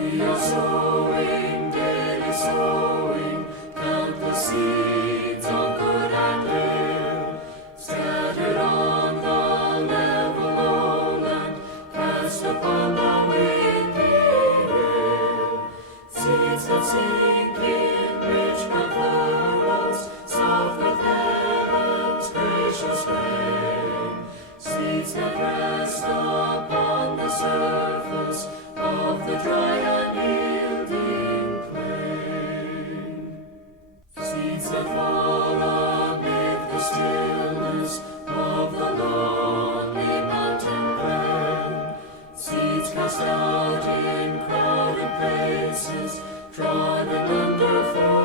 We are sowing, daily sowing, countless seeds of good and ill, scattered on the level lowland, cast upon the windy hill. Seeds that sink in rich brown furrows, soft with heaven's gracious rain. Seeds that rest upon the surface of the dry and yielding plain. Seeds that fall amid the stillness of the lonely mountain glen. Seeds cast out in crowded places, trodden underfoot.